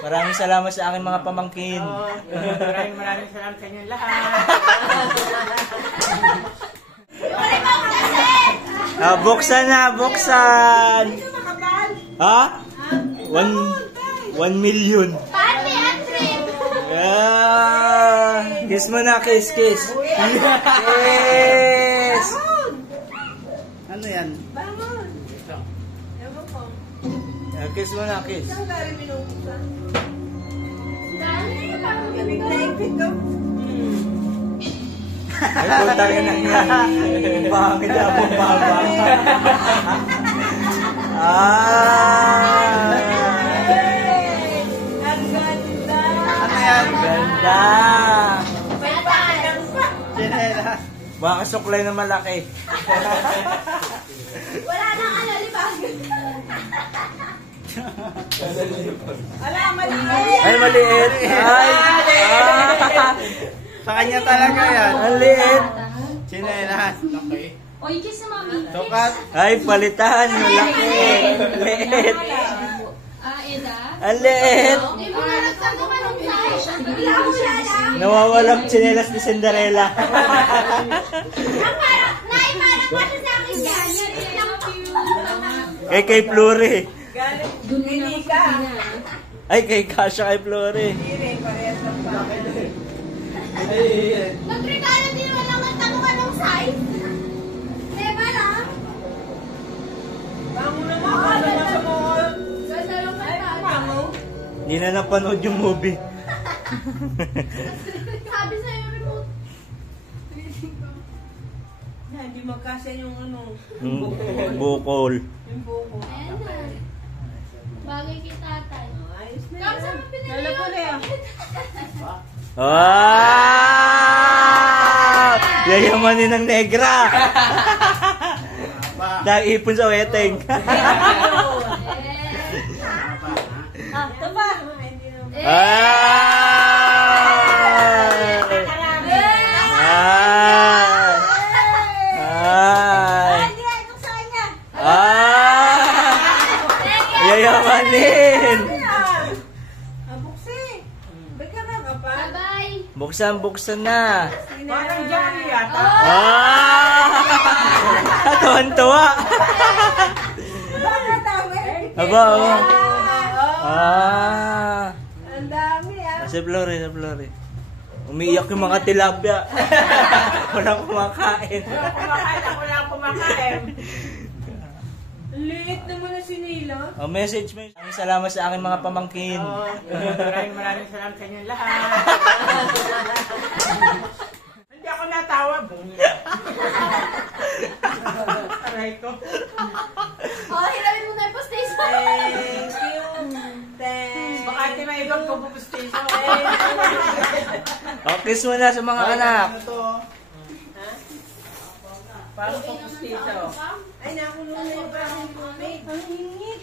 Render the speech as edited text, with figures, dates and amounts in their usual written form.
Maraming salamat sa aking mga pamangkin. Maraming salamat sa inyong lahat. Buksan na, buksan. Ha? 1 million. Party and trip. Yeah. Kiss mo na, kiss. Kiss. Ano yan? Bangon. Ewan ko. Kiss mo na, kiss. Saan gari minumuksan? Dali, parang Galing na ipit ko. Ay, punta ka na nga. Pangit na akong baba. Ang ganda. Ano yan? Ganda. May parang pa. Chinelas. Baka suklay na malaki. wala nang ano, libag. Ala, maliit. Ay, maliit. Ay. Sa kanya talaga yan. Ang liit. Chinelas. Oy, kiss na mami. Tukat. Ay, palitan. Malaki. Liit. Eda. Ang liit. Di mo na nagsago ka nung size. Bigla ko siya lang. Nawawalang tsinelas ni Cinderella. Ang parang, parang kasi sa akin yan. Yan lang po. Kay Flore. Galing. Hindi ka. Ay, kay Kasha kay Flore. Hindi rin, parehas lang pa. Nagregalo din naman lang nagtago ka nung size. Diba lang? Bango naman. Ano na sa mall? Ganda lang Ay, ka. bango. Hindi na napanood yung movie. Sabi sa'yo remote. Na, hindi magkasya yung ano. Bukol. Yung buko. Ayan na. Bagay kay tatay. Ayos na Kam, yan. saan mo pinili Lala po na yan. Wow! Yayamanin ng negra. Nag-ipon sa wedding. Ah, ito ba? Hindi naman. Yayamanin. Buksi. Ba't ka nga kapal? Bye-bye. Buksan na. Parang Johnny yata. Tuwan-tuwa. Bakit dami? Aba, aba. Ang dami Sa Flore. Umiiyak yung mga tilapia. Walang kumakain. Ako lang kumakain. Liit naman na si Nila. Message mo. Salamat sa aking mga pamangkin. Maraming salamat sa inyong lahat. Hindi ako natawa. Aray ko. Hiramin mo na yung postation. Thank you. Thanks. Baka tinaiban ko po station. Kiss mo na sa mga anak. Ano to? Parang po station. Ay, nakulo na yung parang roommate. Ang hingi.